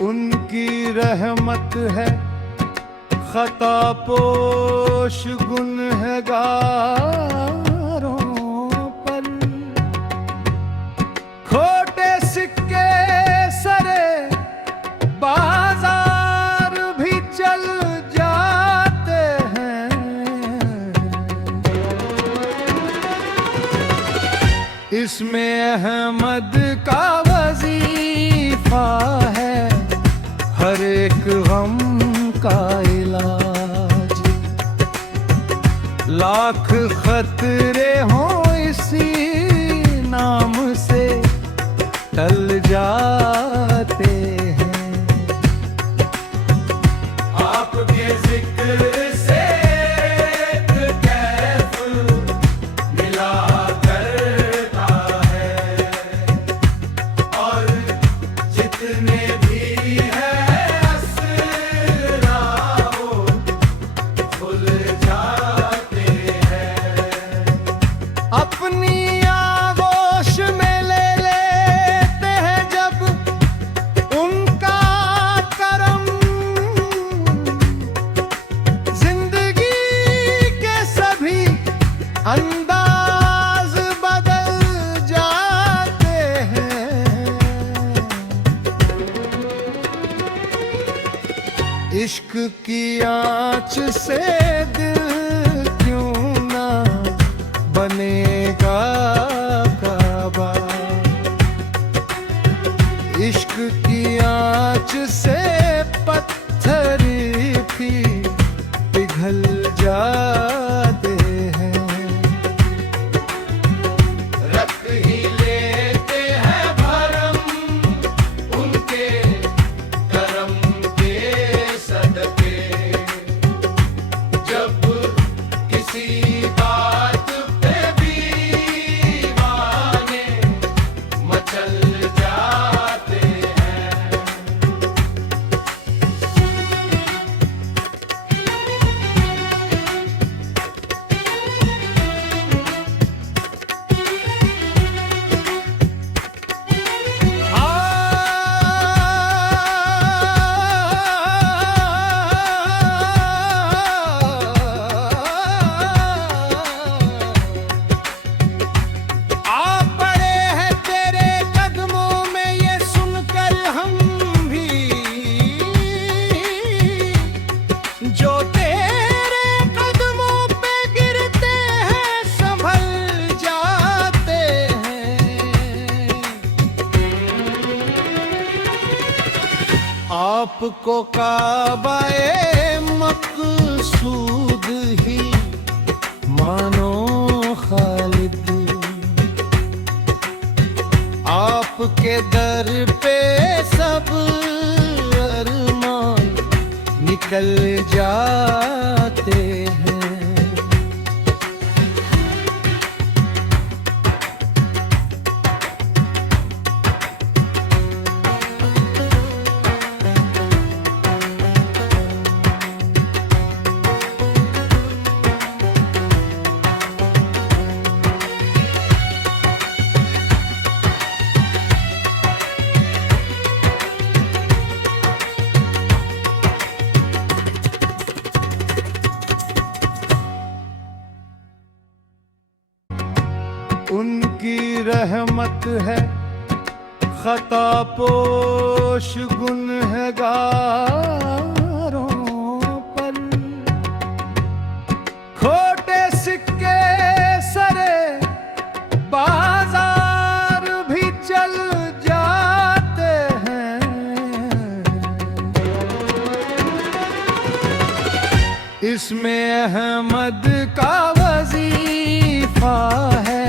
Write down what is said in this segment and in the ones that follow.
उनकी रहमत है खता पोश गुनहगारों पर। खोटे सिक्के सरे बाजार भी चल जाते हैं। इसमें अहमद का वजीफा है हर एक गम का इलाज। लाख खतरे हों इसी नाम से टल जाते हैं। आपके जिक्र से एक कैफ मिला करता है और जितने भी है अपनी आगोश में ले लेते हैं जब उनका करम। जिंदगी के सभी अंदाज बदल जाते हैं। इश्क की आँच से दिल क्यों ना बनेगा काबा। इश्क की आँच से पत्थर भी पिघल जाते हैं। रख ही लेते हैं भरम उनके करम के सदके। जब किसी बात पे दीवाने मचल जाते हैं। जो तेरे कदमों पे गिरते हैं संभल जाते हैं। आपको काबाए मकसूद ही मानो खालिद। आपके दर पे सब अरमान निकल जाते हैं। उनकी रहमत है खता पोश गुनहगारों पर। खोटे सिक्के सरे बाजार भी चल जाते हैं। इसमें अहमद का वजीफा है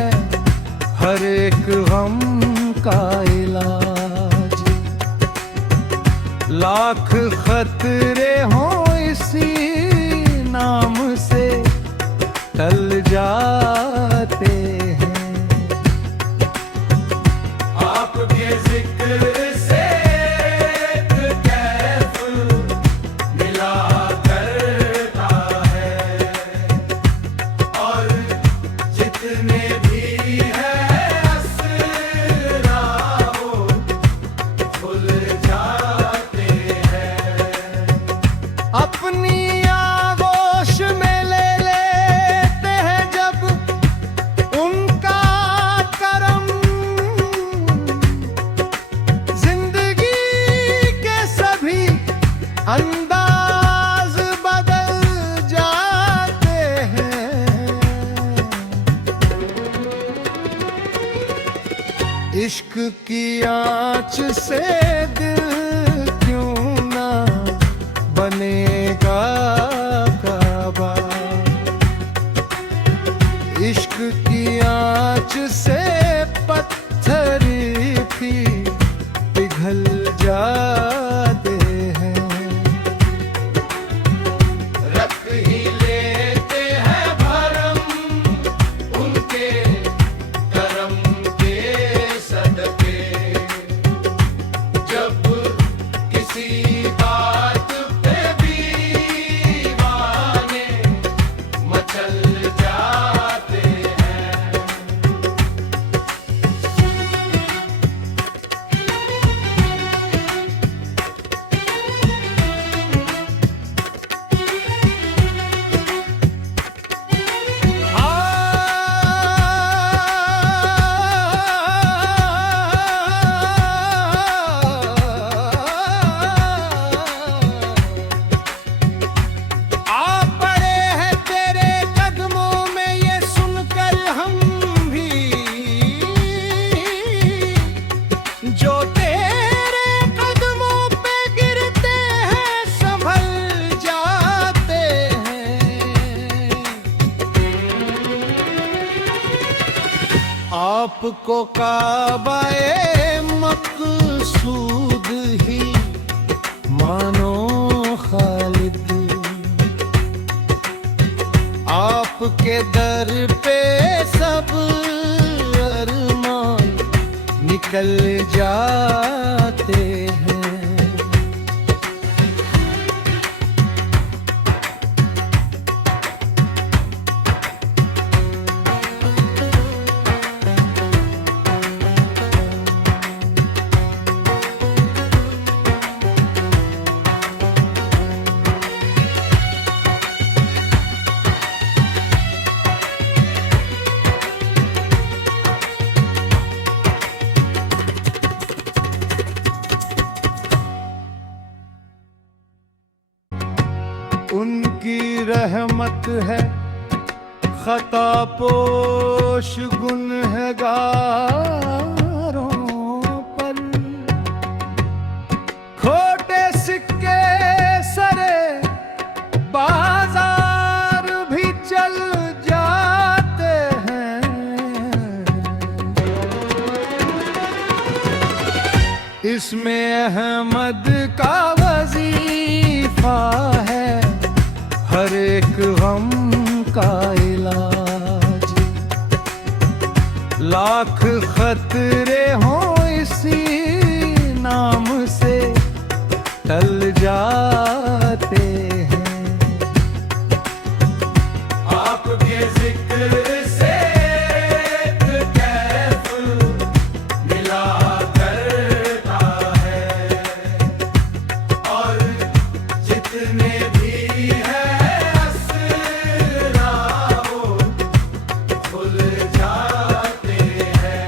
हर एक गम का इलाज। लाख खतरे हों इसी नाम से टल जाते हैं। आपके जिक्र से एक कैफ मिला करता है और जितने भी है खुल जाते अंदाज बदल जाते हैं। इश्क की आँच से दिल क्यों ना बनेगा काबा। इश्क की आँच से पत्थर भी पिघल जाते हैं। रख ही लेते हैं भरम उनके करम के सदके। जब किसी बात पे दीवाने मचल जाते हैं। आ पड़े हैं तेरे कदमों में ये सुनकर हम भी, जो तेरे कदमों पे गिरते हैं संभल जाते हैं। आपको काबाए मकसूद ही मानो खालिद। आपके दर पे सब अरमान निकल जाते हैं। उनकी रहमत है खता पोश गुनहगारों पर। खोटे सिक्के सरे बाजार भी चल जाते हैं। इसमें अहमद का वजीफा है हर एक गम का इलाज। लाख खतरे हों इसी नाम से टल जाते हैं। आपके जिक्र से एक कैफ मिला करता है। और जितने भी हैं असरार वो खुल जाते हैं।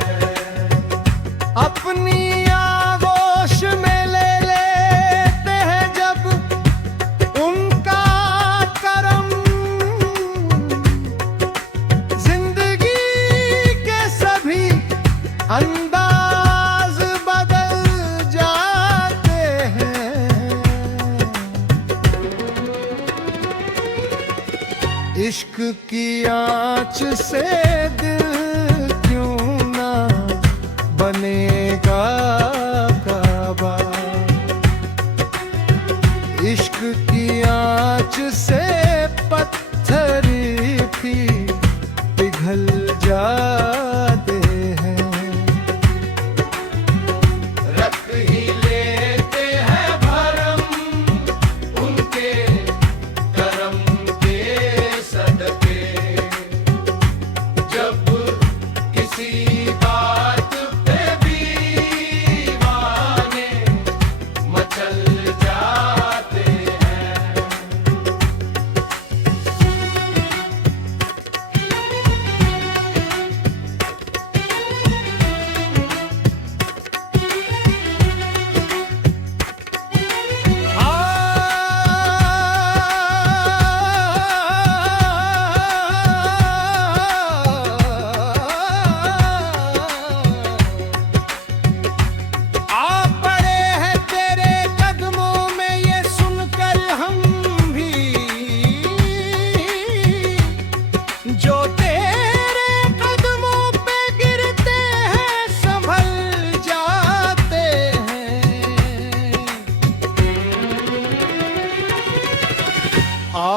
अपनी आगोश में ले लेते हैं जब उनका करम। जिंदगी के सभी अंदाज बदल जाते हैं। इश्क की आँच से दिल क्यों ना बनेगा काबा। इश्क की आँच से पत्थर भी पिघल जाते हैं। रख ही लेते हैं भरम उनके करम के सदके। जब किसी बात पे भी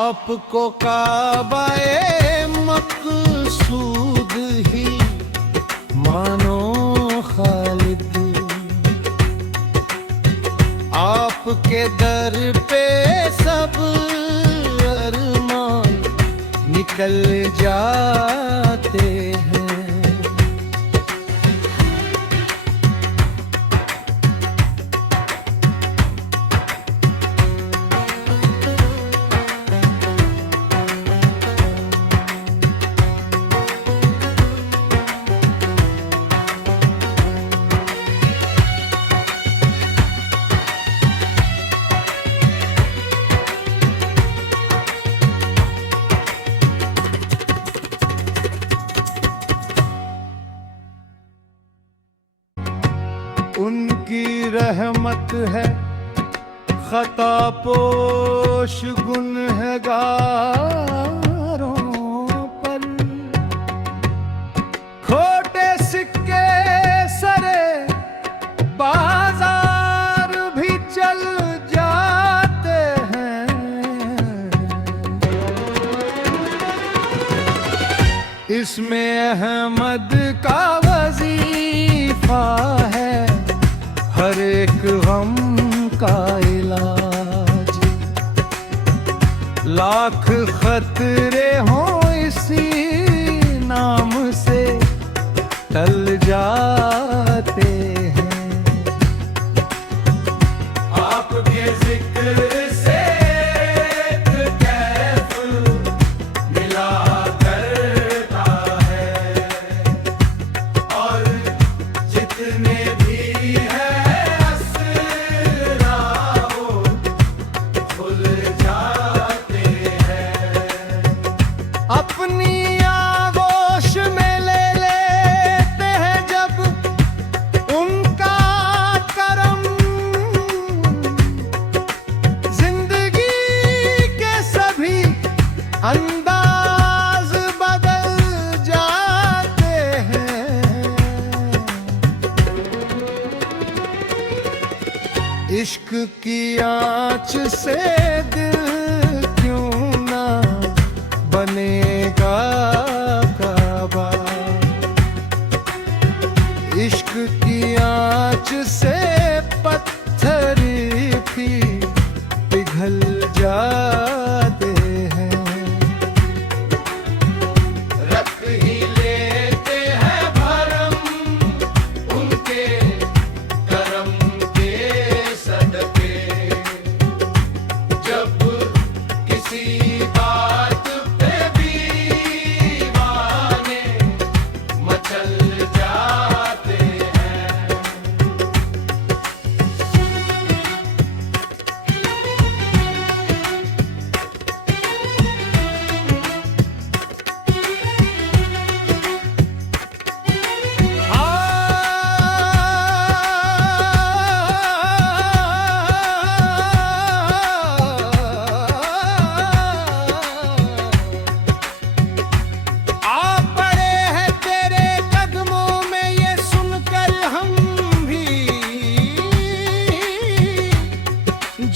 आपको काबाए मकसूद ही मानो खालिद, आपके दर पे सब अरमान निकल जाते हैं। उनकी रहमत है खता पोश गुनहगारों पर, खोटे सिक्के सरे बाजार भी चल जाते हैं। इसमें अहमद का वजीफा है हर एक गम का इलाज, लाख खतरे हों इसी नाम से टल जाते हैं। आपके जिक्र से एक कैफ मिला करता है, और जितने भी है असरा वो भूल जाते हैं। अपनी आगोश में ले लेते हैं जब उनका करम, जिंदगी के सभी अंदाज बदल जाते हैं। इश्क की आँच से दिल क्यों ना बनेगा काबा, इश्क की आँच से पत्थर भी पिघल जाते हैं। रख ही लेते हैं भरम उनके करम के सदके, जब किसी बात पे दीवाने मचल जाते हैं। आ पड़े हैं तेरे कदमों में ये सुनकर हम भी,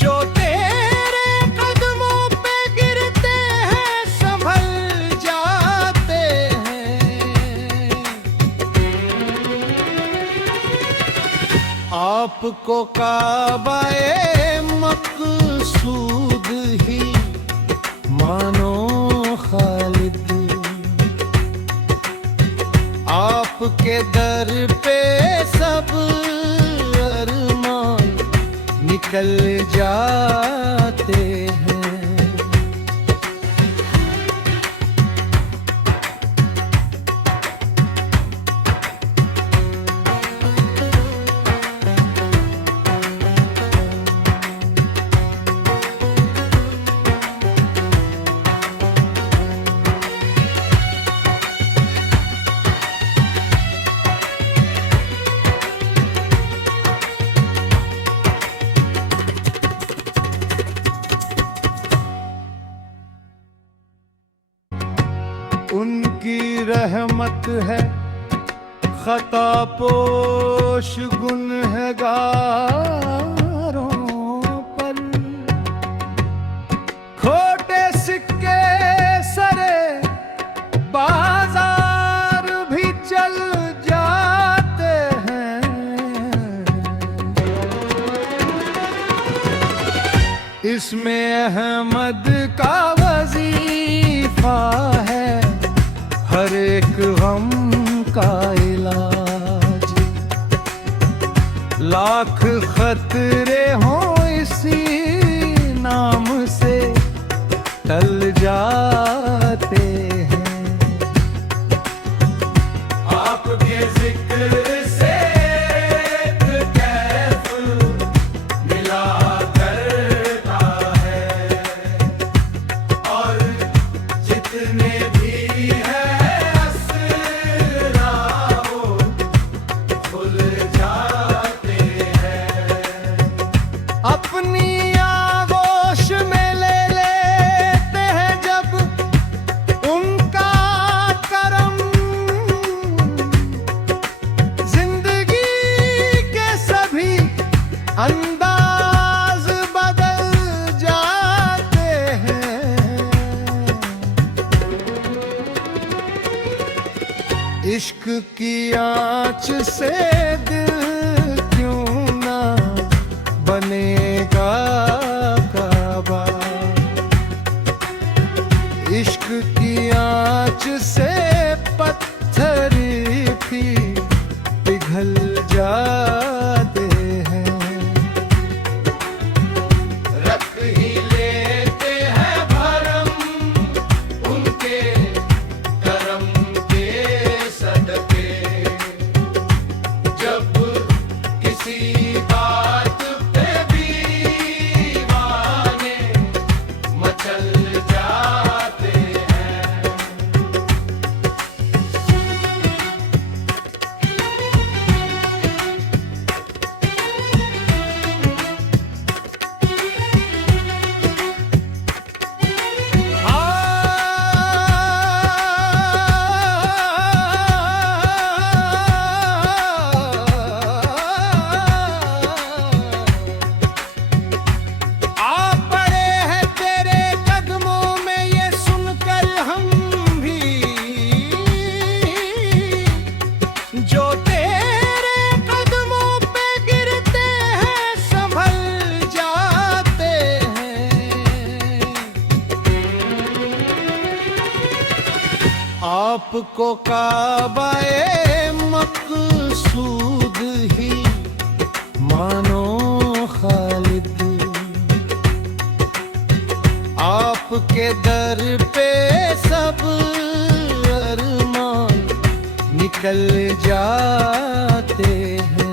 जो तेरे कदमों पे गिरते हैं संभल जाते हैं। आपको काबाए मकसूद ही मानो खालिद, आपके दर पे सब अरमान निकल जाते हैं। उनकी रहमत है खता पोश गुनहगारों पर, खोटे सिक्के इसमें अहमद का वजीफा है हर एक गम का इलाज। लाख खतरे हों इसी नाम से टल जाते हैं। आपके जिक्र से एक कैफ मिला करता है और जितने भी है असरा वो खुल जाते हैं। अपनी आगोश में ले लेते हैं जब उनका करम। जिंदगी के सभी अंदाज बदल जाते हैं। इश्क की आँच से दिल क्यों ना बनेगा काबा। इश्क की आँच से पत्थर भी पिघल जाते हैं। रख ही लेते हैं भरम उनके करम के सदके। जब किसी बात पे दीवाने मचल जाते हैं। आ पड़े हैं तेरे कदमों में ये सुनकर हम भी। जो तेरे कदमों पे गिरते हैं संभल जाते हैं। आपको काबाए मकसूद ही मानो खालिद। आपके दर पे सब अरमान निकल जाते हैं।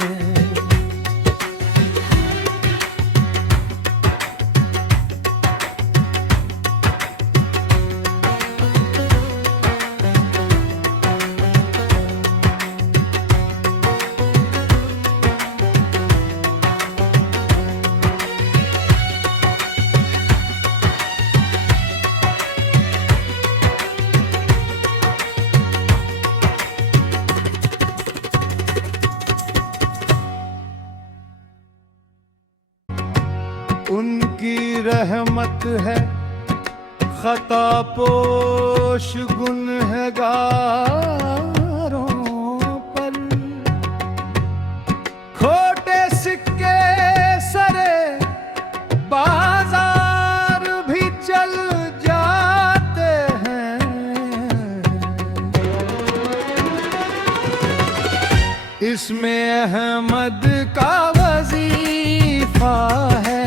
उनकी रहमत है खता पोश गुनहगारों पर। खोटे सिक्के सरे बाजार भी चल जाते हैं। इसमें अहमद का वजीफा है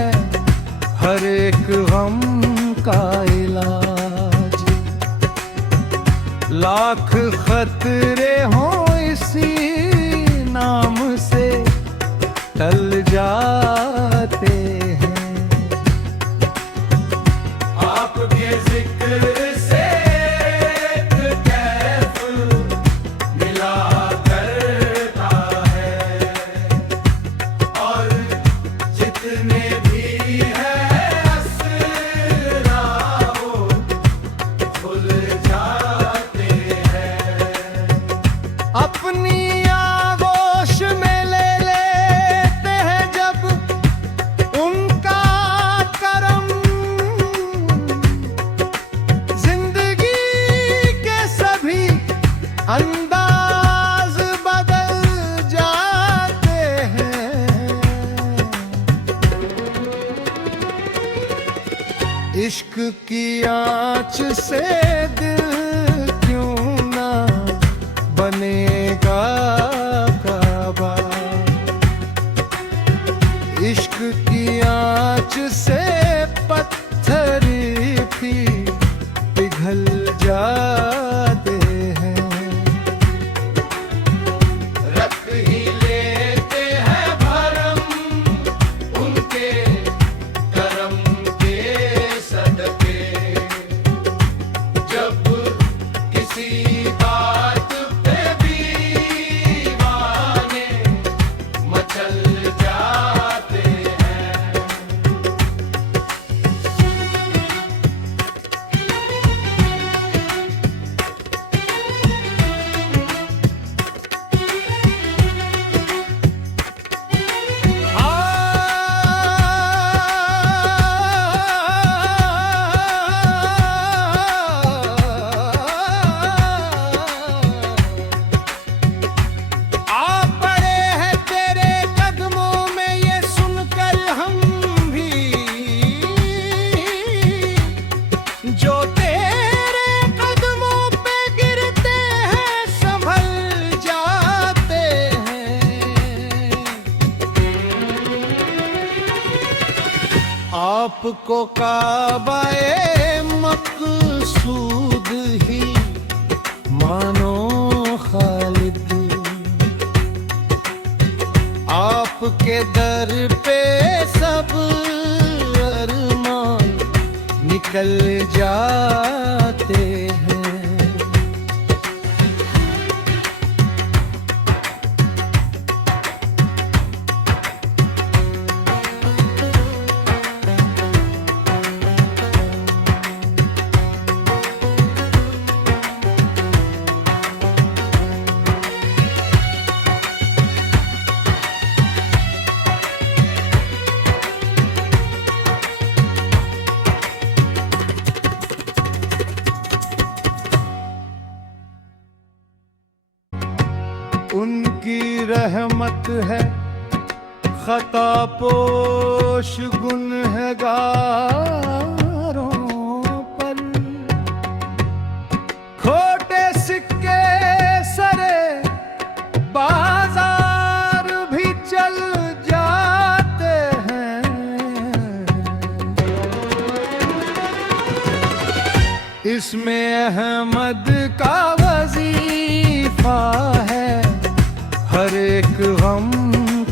हर एक गम का इलाज। लाख खतरे हों इसी नाम से टल जाते हैं। आपके जिक्र से एक कैफ मिला करता है और जितने भी है असरा वो खुल जाते हैं। इश्क की आँच से दिल क्यों ना बनेगा काबा। इश्क की आँच से पत्थर भी पिघल जाते हैं। रख ही लेते हैं भरम उनके करम के सदके। जब किसी बात पे दीवाने मचल जाते हैं। आ पड़े हैं तेरे कदमों में ये सुनकर हम भी, जो तेरे कदमों पे गिरते हैं संभल जाते हैं। आपको काबाए मकसूद ही मानो खालिद। आपके दर पे सब अरमान निकल जाते हैं। उनकी रहमत है खता पोश गुनहगारों पर। खोटे सिक्के सरे बाजार भी चल जाते हैं। इसमें अहमद का वजीफा है हर एक गम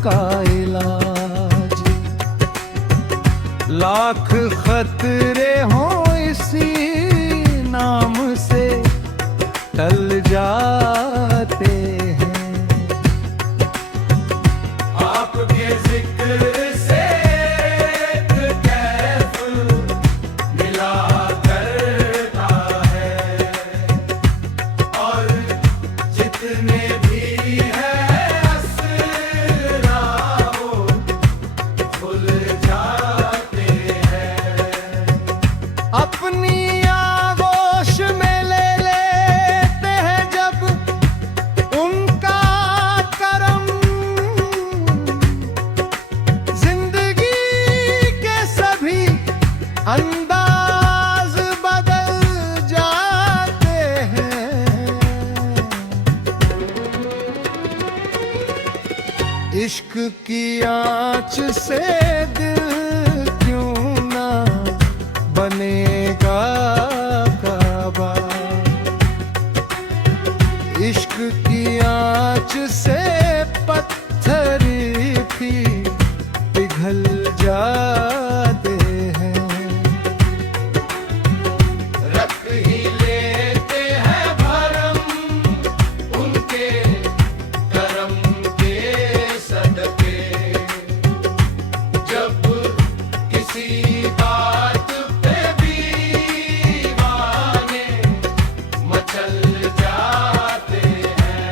का इलाज। लाख खतरे हों इसी नाम से टल जाते हैं। आपके जिक्र से एक कैफ मिला करता है। और जितने भी हैं असराओ खुल जाते हैं। अपनी आगोश में ले लेते हैं जब उनका करम। जिंदगी के सभी अंदाज बदल जाते हैं। इश्क की आँच से दिल क्यों ना बनेगा काबा। इश्क की आँच से पत्थर भी पिघल जाते हैं। रख ही लेते हैं भरम उनके करम के सदके। जब किसी बात पे दीवाने मचल जाते हैं।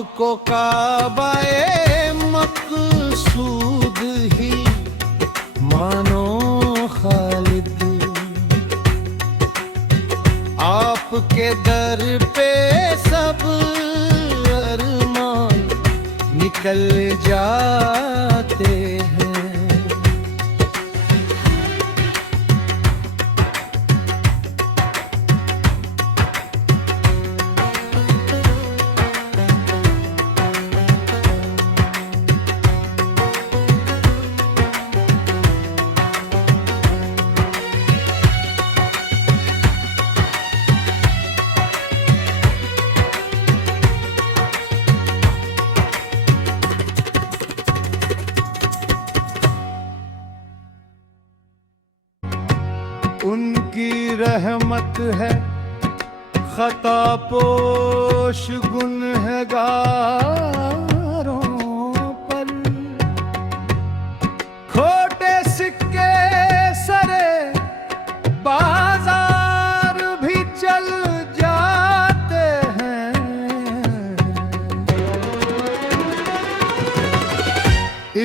आपको काबाए मकसूद ही मानो खालिद, आपके दर पे सब अरमान निकल जाते हैं। उनकी रहमत है खता पोश गुनहगारों पर, खोटे सिक्के सरे बाजार भी चल जाते हैं।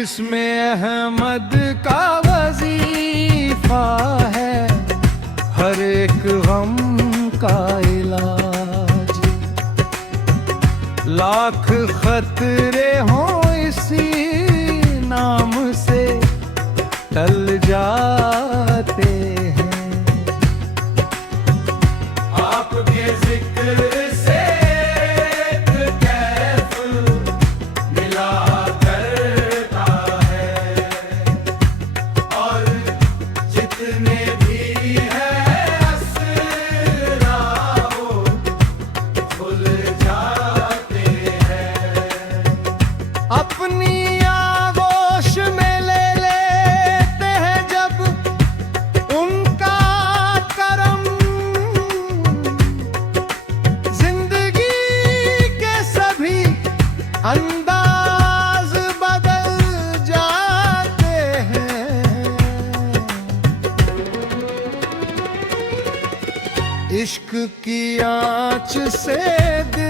इसमें अहमद का वजीफा है हर एक गम का इलाज, लाख खतरे हों इसी नाम से टल जाते हैं। आपके जिक्र से एक कैफ मिला करता है, और जितने भी है असराओ खुल जाते हैं। अपनी आगोश में ले लेते हैं जब उनका करम, जिंदगी के सभी अंदाज बदल जाते हैं। इश्क की आँच से दिल